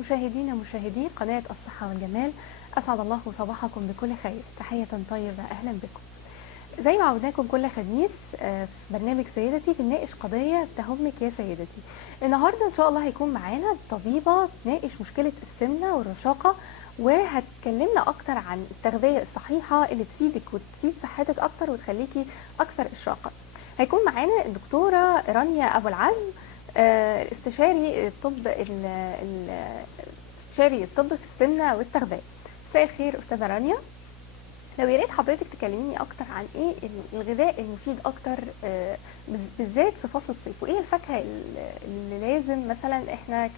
مشاهدي قناة الصحة والجمال، أسعد الله صباحكم بكل خير. تحية طيبة، أهلا بكم. زي ما عودناكم كل خميس في برنامج سيدتي بنناقش قضية تهمك يا سيدتي. النهاردة إن شاء الله هيكون معانا طبيبة تناقش مشكلة السمنة والرشاقة، وهتكلمنا أكتر عن التغذية الصحيحة اللي تفيدك وتفيد صحتك أكتر وتخليكي أكثر إشراقا. هيكون معانا الدكتورة رانيا أبو العزم، استشاري استشاري الطب في السمنة والتغذية. مساء الخير أستاذة رانيا. لو يا ريت حضرتك تكلميني اكتر عن ايه الغذاء المفيد اكتر، بالذات في فصل الصيف، وايه الفاكهه اللي لازم مثلا احنا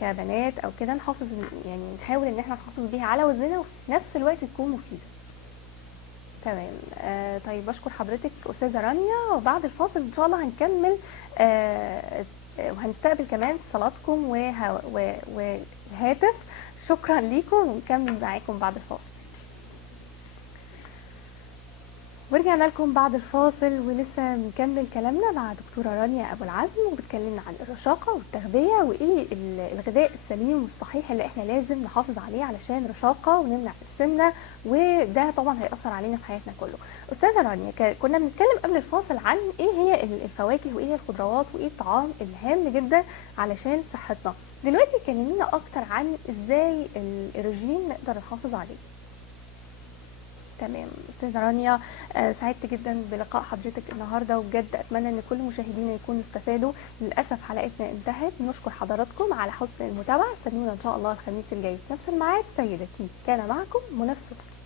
كبنات او كده نحافظ، يعني نحاول ان احنا نحافظ بيها على وزننا وفي نفس الوقت تكون مفيده. تمام. طيب بشكر حضرتك استاذه رانيا، وبعد الفاصل ان شاء الله هنكمل وهنستقبل كمان اتصالاتكم والهاتف. شكرا ليكم، ونكمل معاكم بعد الفاصل. ورجعنا لكم بعد الفاصل ولسه بنكمل كلامنا مع دكتورة رانيا أبو العزم، وبتكلمنا عن الرشاقة والتغذية وإيه الغذاء السليم والصحيح اللي إحنا لازم نحافظ عليه علشان رشاقة ونمنع السمنة، وده طبعا هيأثر علينا في حياتنا كله. أستاذة رانيا، كنا بنتكلم قبل الفاصل عن إيه هي الفواكه وإيه هي الخضروات وإيه الطعام الهام جدا علشان صحتنا. دلوقتي كلمينا أكتر عن إزاي الرجيم نقدر نحافظ عليه. تمام استاذه رانيا، سعدت جدا بلقاء حضرتك النهارده، وبجد اتمنى ان كل مشاهدينا يكونوا استفادوا. للاسف حلقتنا انتهت، نشكر حضراتكم على حسن المتابعه. استنونا ان شاء الله الخميس الجاي في نفس الميعاد. سيدتي كان معكم منى الصبحي.